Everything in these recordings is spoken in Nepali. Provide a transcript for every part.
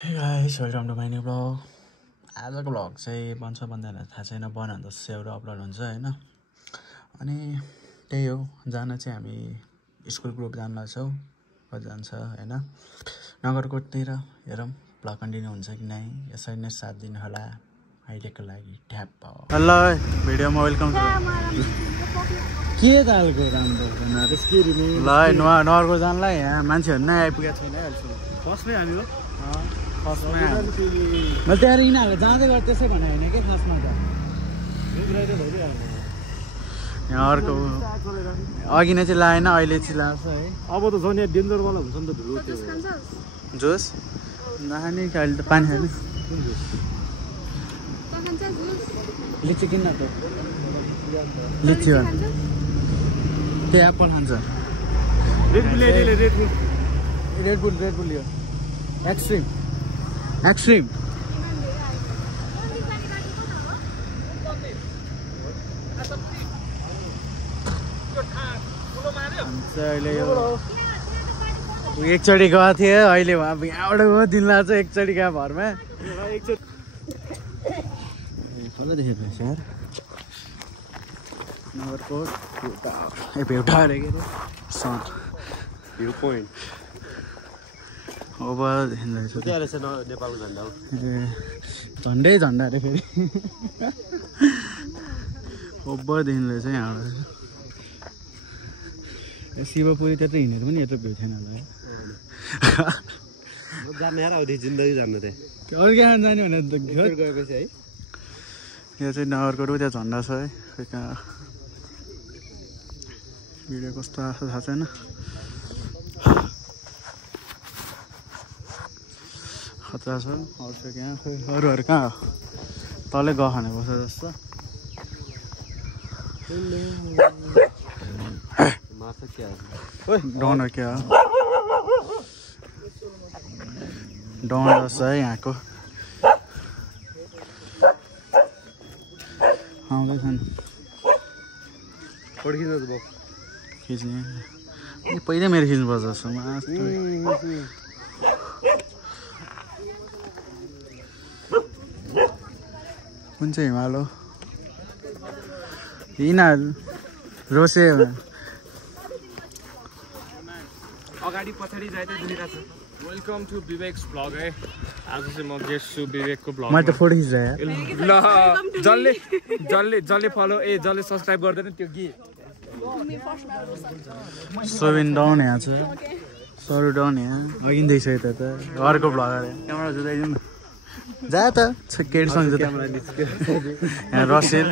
Hey guys, welcome to my new vlog. आजको भ्लग चाहिँ बन्छ बन्दैन थाहा छैन, बनायो भने त सेभ र अपलोड हुन्छ हैन। अनि त्यही हो, जान चाहिँ हामी स्कुल ग्रुप जान लाग्छौँ। कति जान्छ हैन, नगरकोटतिर। हेरौँ भ्लग कन्टिन्यू हुन्छ कि नै, यसरी नै साथ दिनु होला अहिलेको लागि। ट्याप हेलो भिडियोमा वेलकम के दालको राम्रो ल नगरको जानलाई यहाँ मान्छेहरू नै आइपुगेको छैन है। फर्स्टमै हामी हो मैले त्यहाँ यिनीहरू जाँदै गरेँ त्यसै भने होइन कि खासमा त यहाँ अर्को अघि नै चाहिँ लाएन, अहिले चाहिँ लाग्छ है। अब त झन् यहाँ डेन्जरवाला हुन्छ नि त धुलो त्यो जोस नखाने अहिले त पानी खाने लिची किन्न त लिची हो त्यो एप्पल खान्छ रेडबुल यो एक्सट्रिम अहिले यो एकचोटि गएको थिएँ, अहिले यहाँबाट गयो दिन लाग्छ एकचोटि गएको भरमा खोला देखेको सर नगरकोट एउटा अरे के अरे सन भ्यू पोइन्ट ओभरदेखि रहेछ नेपालको झन्डा हो। ए झन्डा अरे फेरि ओभरदेखि रहेछ यहाँबाट। शिवपुरी त्यत्रो हिँडेर पनि यत्रो भ्यू थिएन होला है। जाने यार अब जिन्दगी जान्नु थिएँ अरू कहाँ जाने भने गएपछि है। यो चाहिँ नगरकोट त्यहाँ झन्डा छ है। खै कहाँ भिडियो कस्तो आएको थाहा छैन। खतरा छ अरू चाहिँ कहाँ, खै अरूहरू कहाँ तलै गखाने बस्छ जस्तो। डन हो क्या डन जस्तो है यहाँको। आउँदैछन् खिच्ने पहिल्यै मेरो खिच्नुपर्छ जस्तो कुन चाहिँ हिमाल हो यिनीहरू रोसे अगाडि पछाडि जाँदै दुनिरहेको छ। वेलकम टु विवेक्स भ्लग है। आज चाहिँ म गेस्ट छु विवेकको भ्लग। मैले त फोटो खिच्दै ल जसले फलो जसले सब्सक्राइब गर्दैन त्यो के सोबिन डाउन यहाँ छ, सरू डाउन यहाँ अघि देखिसक्यो त अर्को भ्लग अरे क्यामेरा जुदाइदिनु न जा त केटीसँग जुत्ता यहाँ रसेल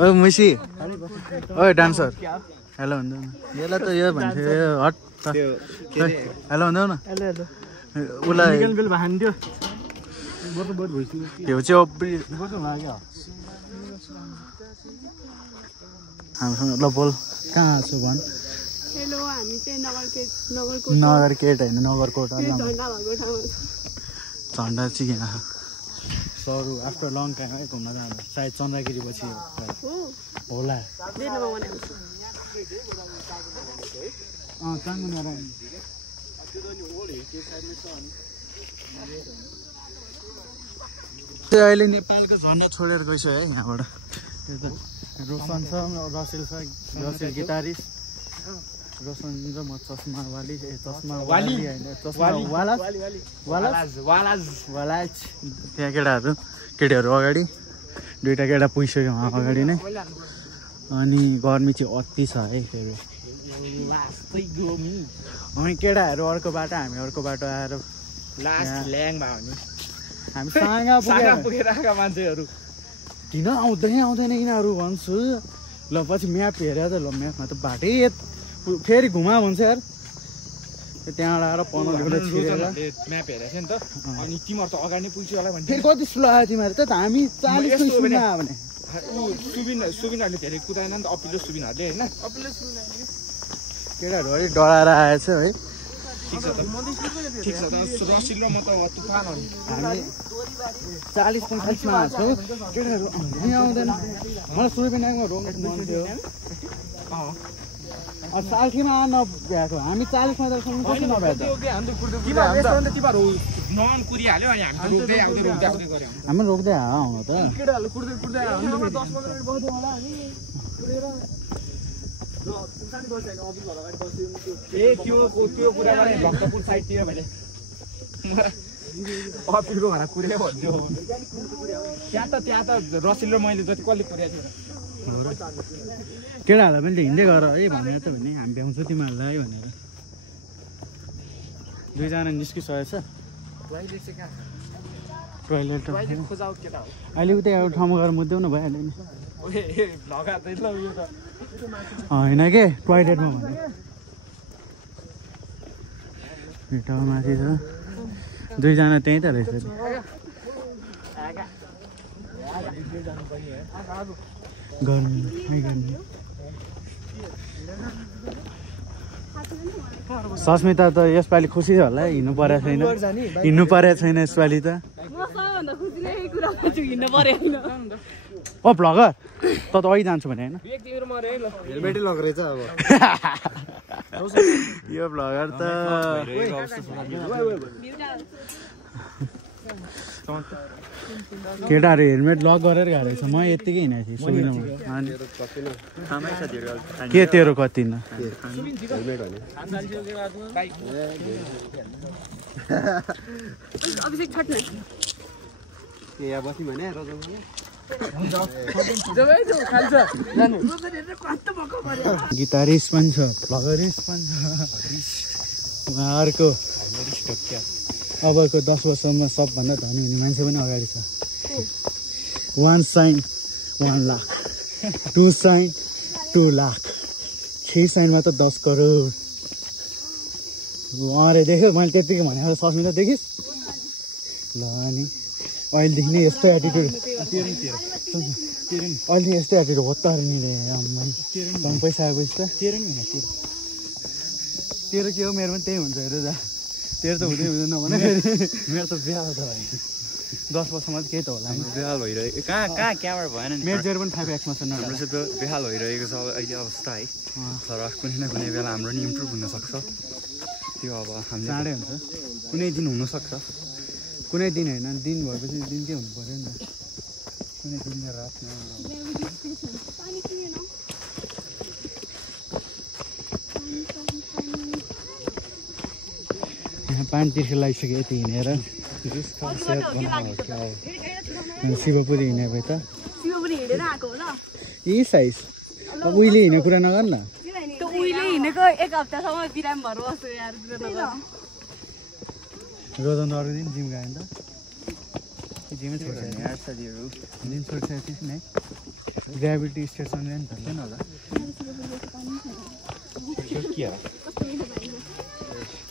ओ मुसी ओ डान्सर हेलो भन्दा न यसलाई त यो भन्थ्यो हट त हेलो भन्दा न उसलाई त्यो चाहिँ हामीसँग ल बोल कहाँ छु भन्। हेलो हामी चाहिँ नगरकोट होइन नगरकोट झन्डा चाहिँ यहाँ सरू आफ्टर लङ टाइम है घुम्न जाँदा सायद चन्द्रगिरी पछि होला। अहिले नेपालको झन्डा छोडेर गइसक्यो है यहाँबाट। रोशन छ, रसेल छ, रसेल गिटारिस्ट रोशन र म चस्मा वाली वालाज त्यहाँ केटीहरू अगाडि दुईवटा केटा पुगिसक्यो वहाँ अगाडि नै। अनि गर्मी चाहिँ अति छ है फेरि। अनि केटाहरू अर्को बाटो हामी अर्को बाटो आएर हामी सँगै पुगेर आएका मान्छेहरू किन आउँदैन यिनीहरू भन्छु। ल पछि म्याप हेरेर त ल म्यापमा त बाटै फेरि घुमा भन्छ यार। त्यहाँबाट आएर 15 किलोमिटर छिरेर म्याप हेरेको थियो नि त। अनि तिमीहरू त अगाडि नै पुग्छौ होला भने फेरि कति स्लो आयो तिमीहरू त हामी 40 स्पिडमा आयो भने सुबिनहरूले धेरै कुदाएन नि त अपिलो सुबिनहरूले होइन। केटाहरू अलिक डराएर आएछ है। ठिक छ त रसिल र म त तुफान हो नि। हामी 40-45 मा छौँ केटाहरू आउँदैन। मलाई सुबिनाको रोङ मन थियो 40मा नभ्याएको हामी 40मा त कसरी नभ्याएको हामी रोक्दै आउनु त भक्तपुर साइडतिर मैले अपिलको घर कुरे भन्थ्यो त्यहाँ त रसिल र मैले जति कसले पुर्याएको थियो केटाहरूलाई पनि हिँड्दै गर है भनेर त भने हामी भ्याउँछौँ तिमीहरूलाई है भनेर दुईजना निस्किसकेको छ टोइलेट अहिले उतै एउटा ठाउँमा गएर मुद्देउ न भइहाल्यो नि होइन के टोइलेटमा भने टाउ माथि छ दुईजना त्यहीँ त रहेछ सस्मिता त यसपालि खुसी छ होला हिँड्नु परेको छैन यसपालि त ओ भ्लगर त अघि जान्छु भने होइन हेलमेटै लगेर चाहिँ अब यो भ्लगर त केटाहरू हेलमेट लक गरेर गएको रहेछ म यत्तिकै हिँडेको थिएँ सुविधामा के तेरो कति न गिटारिस्ट पनि छ भ्लगरिस्ट पनि छ उहाँहरूको अबको 10 वर्षमा सबभन्दा धनी हुने मान्छे पनि अगाडि छ 1 साइन 1 लाख 2 साइन 2 लाख 6 साइनमा त 10 करोड अरे देख्यो मैले त्यतिकै भनेको सस्मिता देखिस् ल अनि अहिलेदेखि नै यस्तो एटिट्युड अहिले यस्तो एटिट्युड हो त नि पैसा आएपछि त तेरो के हो मेरो पनि त्यही हुन्छ हेर जा तेरो त हुँदैन भने मेरो त बिहा त भाइ 10 वर्षमा चाहिँ केही त होला बेहाल भइरहेको कहाँ क्यामेरा भएन नि मेरो 0.5x मा छ हाम्रो चाहिँ बेहाल भइरहेको छ अहिले अवस्था है तर कुनै न कुनै बेला हाम्रो नि इम्प्रुभ हुनसक्छ त्यो अब हामी चाँडै हुन्छ कुनै दिन हुनसक्छ कुनै दिन होइन दिन भएपछि दिनकै हुनु पऱ्यो नि त कुनै दिन रातमा पानी तिर्खा लागिसक्यो यति हिँडेर शिवपुरी हिँडे भए त यही साइज अब उहिले हिँडेको कुरा नगर न रोजन अर्को दिन जिम गयो नि त जिमै जिम छोडिसकेको थिएँ नि ग्राभिटी स्टेसन नि त होला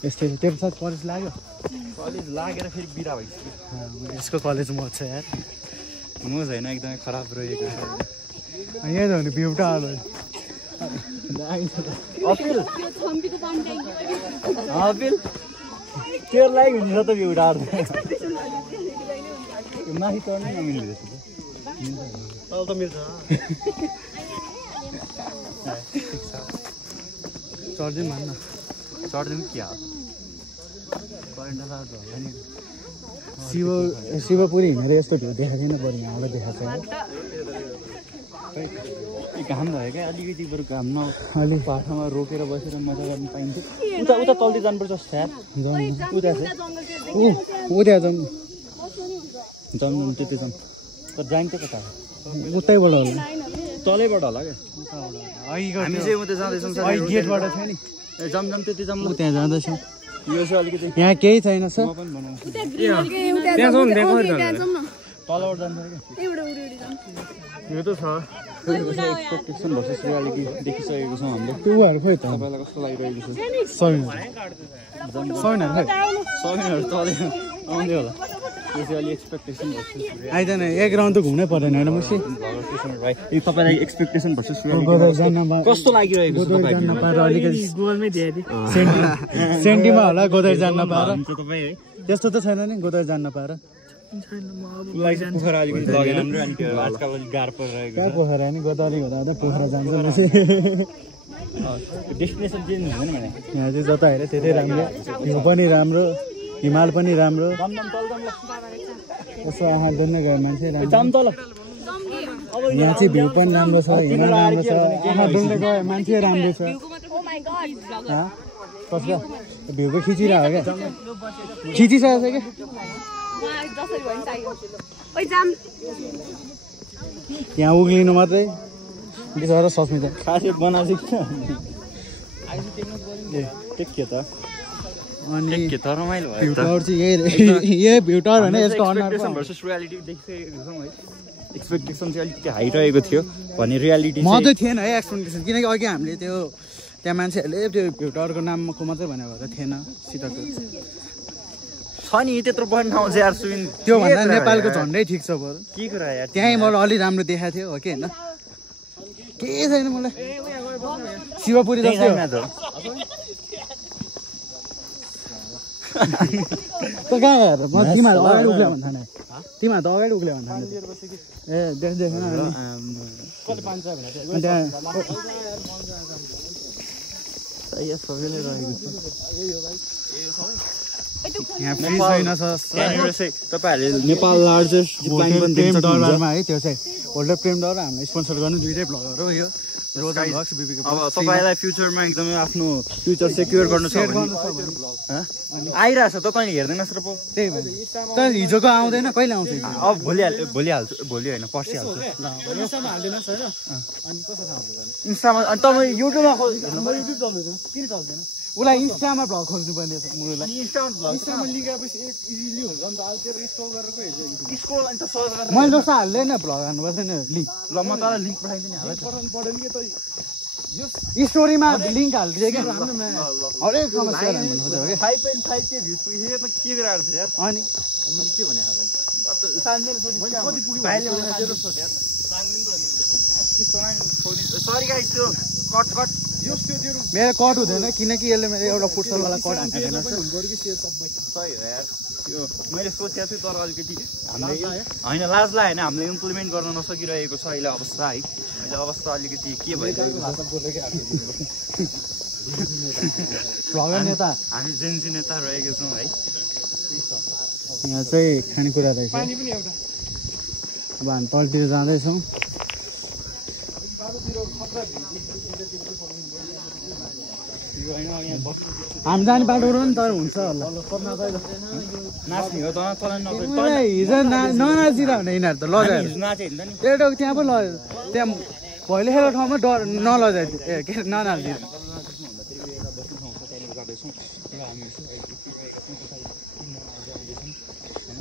यस्तै तेरो साथ कलेज लाग्यो कलेज लागेर फेरि बिदा भइसक्यो यसको कलेज म छ यार म छैन एकदमै खराब रहेको छ यहाँ त भने भ्यू टावर अपिल तेरो लागि हुन्छ त भ्यू टावर माथि चढ्नै नमिल्ने रहेछ त मिल्छ चढ्दै भन्न चढ्दैन के हो शिवपुरी हिँडेर यस्तो भ्यू देखाएको थिएन बरु यहाँबाट देखाएको छ घाम भयो क्या अलिकति बरु घाम न अलिक बाटोमा रोकेर बसेर मजा गर्न पाइन्थ्यो उता उता तल्दै जानुपर्छ स्याप उता चाहिँ उता जाउँ जाउँ त्यतै जाउँ तर जान्छ कता उतैबाट होला तलैबाट होला क्या हामी चाहिँ उता जाँदैछौँ गेटबाट छ नि जाउँ त्यति जाउँ त्यहाँ जाँदैछौँ यो चाहिँ अलिकति यहाँ केही छैन सर तलबाट जान्छ यो त छ एक्सपेक्टेसन भर्सेस रियालिटी देखिसकेको छौँ हामीले उहाँहरू खोइ त तपाईँलाई कस्तो लागिरहेको छ सौनहरू तलै आउँदै होला त्यो चाहिँ अलिक एक्सपेक्टेसन भर्सेस आइदैन एक राउन्ड त घुम्नै पर्दैन होइन मुसी तपाईँलाई एक्सपेक्टेसन भर्सेस गोदावरी जान्न कस्तो लागिरहेको छ जान्न पाएर अलिकति सेन्टीमा होला गोदावरी जान्न पाएर त्यस्तो त छैन नि गोदावरी जान्न पाएर पोखरा अलिकति लगेन आजकल अलिक गाह्रो परिरहेको कहाँ पोखरा नि गोदावरी हुँदा पोखरा जान्छ डेस्टिनेसन चेन्ज हुँदैन भने यहाँ चाहिँ जता हेऱ्यो त्यतै राम्रो भ्यू पनि राम्रो हिमाल पनि राम्रो यसो आँखा डुल्ने गयो मान्छे राम्रो यहाँ चाहिँ भ्यू पनि राम्रो छ हिमाल राम्रो छ आँखा डुल्ने गयो मान्छे राम्रो छ कसको भ्यूको खिचिरहेको क्या खिचिसकेको छ क्या यहाँ उक्लिनु मात्रै बिचरा सस्मित खासै बनाएको छ के त अनि के त रमाइलो भयो भ्यू टावर चाहिँ यही भ्यू टावर होइन यसको एक्सपेक्टेसन भर्सेस रियालिटी देखिसकेको छौँ है एक्सपेक्टेसन चाहिँ अलिकति हाई रहेको थियो भने रियालिटी म त थिएन है एक्सपेक्टेसन किनकि अघि हामीले त्यो त्यहाँ मान्छेहरूले त्यो भ्यू टावरको नामको मात्रै भनेको त थिएन सिधको छ नि त्यत्रो बढ्न आउँछ यार सुइन त्यो भन्दा नेपालको झन्डै ठिक छ बरु के कुरा यार त्यहीँ मलाई अलि राम्रो देखाएको थियो हो कि होइन केही छैन मलाई शिवपुरी जस्तै हो त कहाँ हेर म तिमीहरू अगाडि उक्ल्यो भने थाहा तिमीहरू त अगाडि उक्ल्यो भने थाहा ए देखेन त्यहाँ सबैले रहेको यहाँ फ्री छैन तपाईँहरूले नेपाल लार्जेस्ट दरबारमा है त्यो चाहिँ होल्डर प्रेम दरबार हामीलाई स्पोन्सर गर्ने दुइटै भ्लगहरू हो यो रोजन भ्लग्स बिबीको अब तपाईँलाई फ्युचरमा एकदमै आफ्नो फ्युचर सेक्योर गर्नु छ आइरहेछ तपाईँले हेर्दैनस् र पो त्यही भएर तर हिजोको आउँदैन कहिले आउँछ अब भोलि हाल्छु भोलि होइन पर्सि हाल्छु इन्स्टामा हालिदिनुहोस् होइन अनि कस्तो छ इन्स्टामा अनि तपाईँ युट्युबमा युट्युब चल्दैछ किन चल्दैन उसलाई इन्स्टामा भ्लग खोज्नु पर्ने छ मुरुलाई इन्स्टामा लिङ्क आएपछि इजिली हुन्छ नि त अब त्यो स्क्रोल गरेर पो हेर्छ स्क्रोल अनि त सर्च गरेर मैले जस्तो हाल्दैन भ्लग हाल्नुपर्छ नि लिङ्क ल म तँलाई लिङ्क पठाइदिन्छु नि हाल पढ्नु के त स्टोरीमा लिङ्क हालिदियो क्या हरेक समस्या भन्नु खोजेको क्या 5.5K भ्युज पुगिसक्यो त के गरिरहेको छ यार अनि मैले के भने कति पुग्यो सरी गाइस त्यो कट मेरो कट हुँदैन किनकि यसले मेरो एउटा फुटसलवाला कट हानेको सही हो यार त्यो मैले सोचेको थिएँ तर अलिकति हामीले होइन लाज लाग्यो होइन हामीले इम्प्लिमेन्ट गर्न नसकिरहेको छ अहिले अवस्था है अहिले अवस्था अलिकति के भइरहेको भ्लगर नेता हामी जेन्जी नेता रहेको छौँ है यहाँ चाहिँ खानेकुरा रहेछ अब हामी तलतिर जाँदैछौँ हामी जाने बाटोहरू नि तर हुन्छ होला नाच्ने हो त हिजो ननाचिरह भने यिनीहरू त लजाएर एउटा त्यहाँ पो लज त्यहाँ भैलो खेल्ने ठाउँमा डर नलजाइ के अरे ननाचिदिएर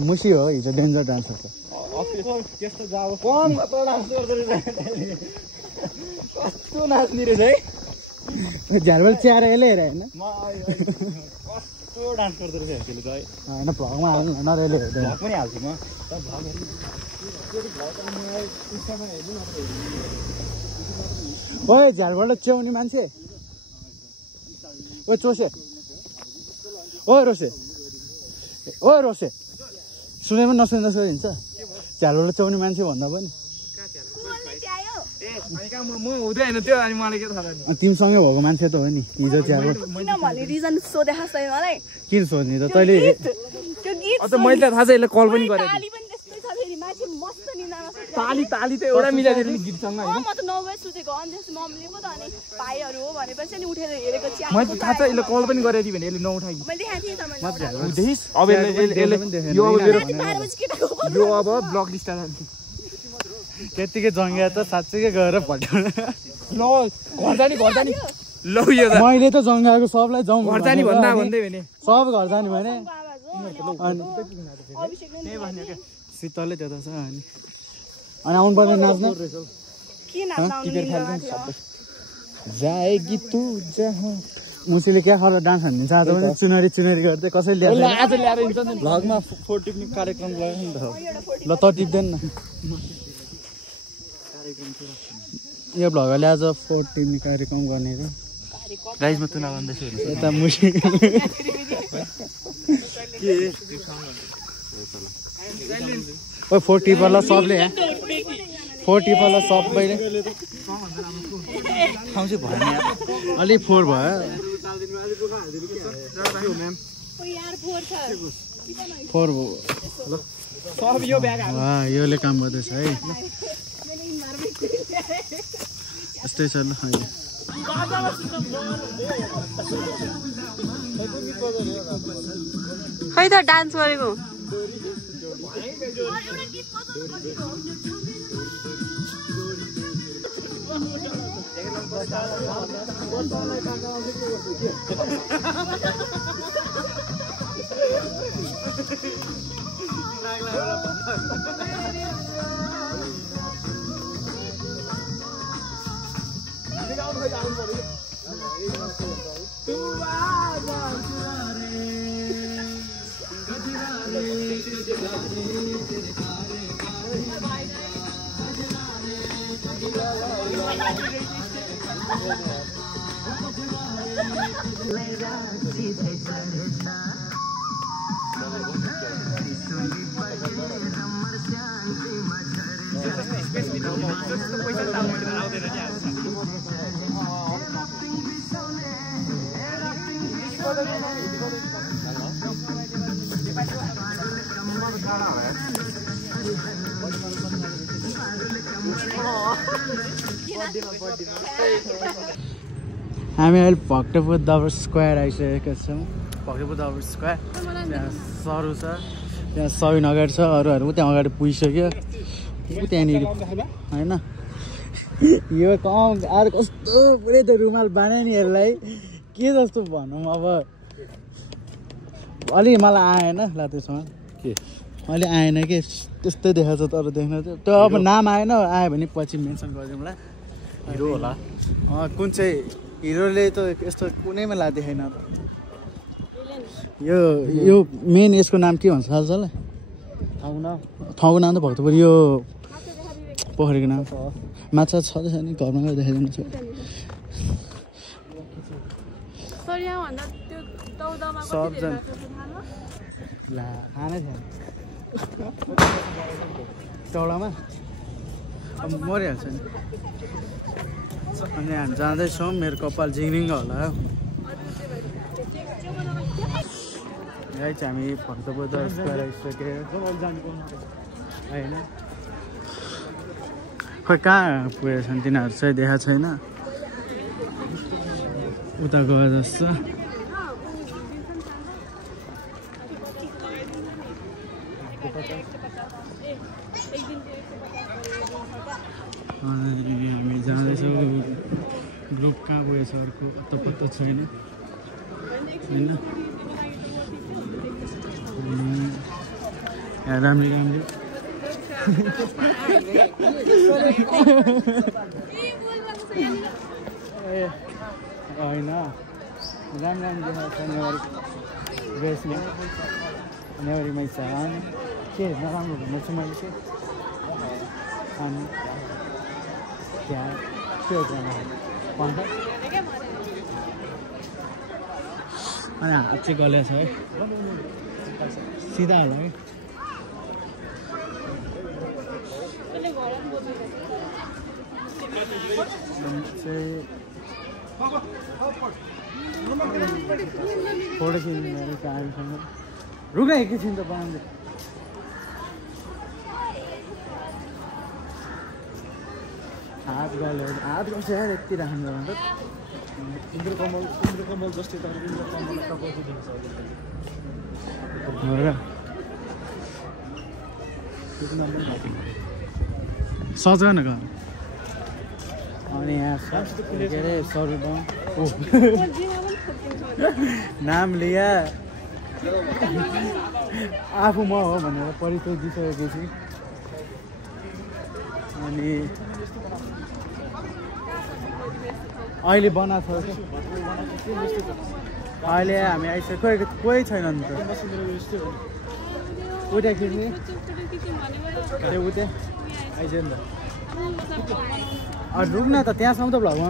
मुसी हो हिजो डेन्जर डान्सर छ कस्तो नाच्ने रहेछ है झ्यालबल च्याएर यसले हेरे होइन कस्तो डान्स गर्दो रहेछ त्यसले त होइन भ्लगमा हाल्नु नरहेले हेर्दैन पनि हाल्छु म ओ झ्यालबाट च्याउने मान्छे ओ चोसे ओ रोसे सुनेमा नसुन्दा सोधिन्छ झ्यालबाट च्याउने मान्छे भन्दा पनि तिमीसँगै भएको मान्छे त हो नि हिजो च्यारो किन सोध्ने त तैँले मैले थाहा छ यसले कल पनि गरेँ ताली ताली त एउटा मिलाइदिएर नि गीतसँग मैले थाहा छ यसले कल पनि गरेको थिएँ भने यसले नउठाइ अब यो अब ब्लक लिस्ट त्यतिकै जङ्गिया त साँच्चीकै गएर भट्याउन ल घर जाने ल यो मैले त जङ्गाएको सबलाई जाउँ घर जाने भन्दा भन्दै भने सब घर जाने भने अनि शीतलले त्यो त छ अनि आउनु पर्ने नाच्न जाएगी तू जहाँ मुसीले क्या खबर डान्स हानिदिन्छ आज पनि चुनरी गर्दै कसैले भ्लगमा फोटो टिप्ने कार्यक्रम गऱ्यो नि त ल त टिप्दैन न यो भ्लगरले आज फोटो टिप्ने कार्यक्रम गर्ने रे गाइजमा तुना भन्दैछु यता मुसी ओ फोटो टिपला सबले यहाँ फोटो टिपला सबैले ठाउँ चाहिँ भएन यार अलि 4 भयो 4 भयो सब यो ब्याग योले काम गर्दैछ है यस्तै छ ल अहिले खै त डान्स गरेको हामी अहिले भक्तपुर दरबार स्क्वायर आइसकेका छौँ भक्तपुर दरबार स्क्वायर त्यहाँ सरु छ त्यहाँ सबिनगर छ अरूहरू त्यहाँ अगाडि पुगिसक्यो त्यहाँनिर होइन यो कम अरू कस्तो पुरै त रुमाल बाने नि यसलाई के जस्तो भनौँ अब अलि मलाई आएन ल त्यसमा के अहिले आएन कि त्यस्तै देखाएको छ तर देख्न चाहिँ त्यो अब नाम आएन आयो भने पछि मेन्सन गरिदिउँ ल हिरो होला कुन चाहिँ हिरोले त यस्तो कुनैमा ला देखाएन यो मेन यसको नाम के भन्छ थाहा छ ल ठाउँको नाम त भक्तपुर यो पोखरीको नाम माछा छँदैछ नि घरमा गएर देखाइदिनु छ सबजना ला खानै थिएन चौडामा अब मरिहाल्छ नि अनि हामी जाँदैछौँ मेरो कपाल झिङ्रिङ्ग होला यही चाहिँ हामी भक्तपुर स्क्वायर आइसक्यो होइन खोइ कहाँ पुगेका छन् तिनीहरू चाहिँ देखाएको छैन उता गए जस्तो हामी जाँदैछौँ ग्रुप कहाँ गएछ अर्को अत्तो पत्तो छैन होइन यहाँ राम्री राम्री होइन राम्रो राम्रो देखाएको छ नेवारी ड्रेसमा नेवारी मैसा अनि के नराम्रो भन्नु छु मैले चाहिँ अनि त्यहाँ के हो त्यहाँ भन्छ अनि हात चाहिँ गलेको छ है सिधा होला है चाहिँ फोटो खिच्नु हामीसँग रुक एकैछिन त बनाउँदै हात गल्यो हात गर्छ यार यति राख्नु भन्दा इन्द्रकमल जस्तै तर इन्द्रकमल टपाउँछ दिन्छ सर्च गर्न ग अनि यहाँ के अरे सरुबम नाम लिया आफू म हो भनेर परिचय दिइसकेपछि अनि अहिले बनाएको छ अहिले हामी आइसक्यो कोही छैन नि त उता खिच्ने उता आइज नि त रुक्न त त्यहाँसम्म त भ्लग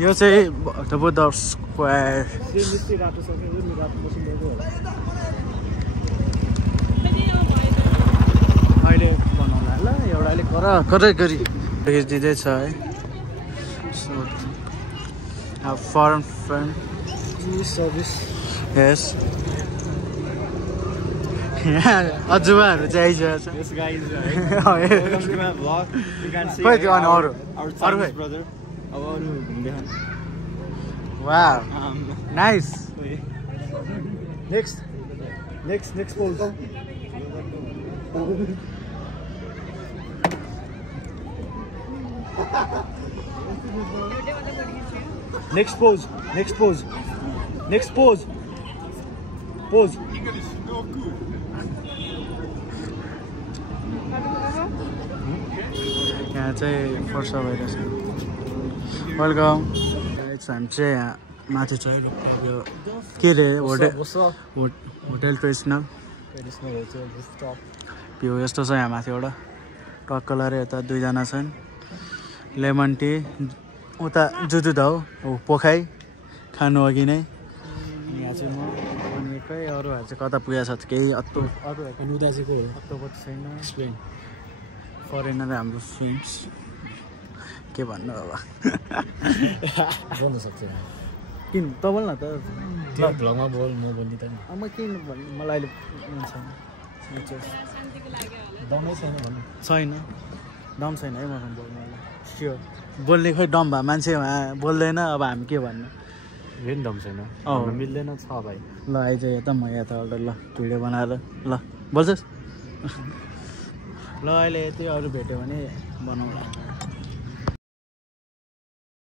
यो चाहिँ भक्तपुर स्क्वायर अहिले बनाउला ल एउटा अहिले करै गरी खिचिदिँदैछ है foreign friend. Service Yes. Yeah, अजुवाहरू चाहिँ आइसकेको छ. This guy is Welcome to my vlog. You can see खोइ त्यो अनि अरू our अरू Chinese brother. अब अरू घुम्दैछन्. Wow nice next pole next pose यहाँ चाहिँ फोर्सा भइरहेछ वेलकम हामी चाहिँ यहाँ माथि छ यो के रे होटेल ट्रेडिसनल भ्यू यस्तो छ यहाँ माथिबाट टक्क लाएर यता दुईजना छन् लेमन टी उता जुदुध हो पोखाइ खानु अघि नै यहाँ चाहिँ म अनि एकै अरूहरू चाहिँ कता पुगेको छ केही अरूहरूको उदासीको हो अत्तोपत्तो छैन एक्सप्लेन फरेनर हाम्रो फिल्म्स के भन्नु अब बोल्न सक्छ किन त बोल न त भ्लगमा बोल म बोल्ने त नि म किन भन्नु मलाई अहिले मन छैन दमै छैन भन्नु छैन दम छैन है मसँग बोल्नुलाई स्योर बोल्ने खोइ डम भए मान्छे बोल्दैन अब हामी के भन्नु फेरि दम छैन मिल्दैन छ भाइ ल आइज यता म यताबाट ल भिडियो बनाएर ल बोल्छस् ल अहिले यति अरू भेट्यो भने बनाउँला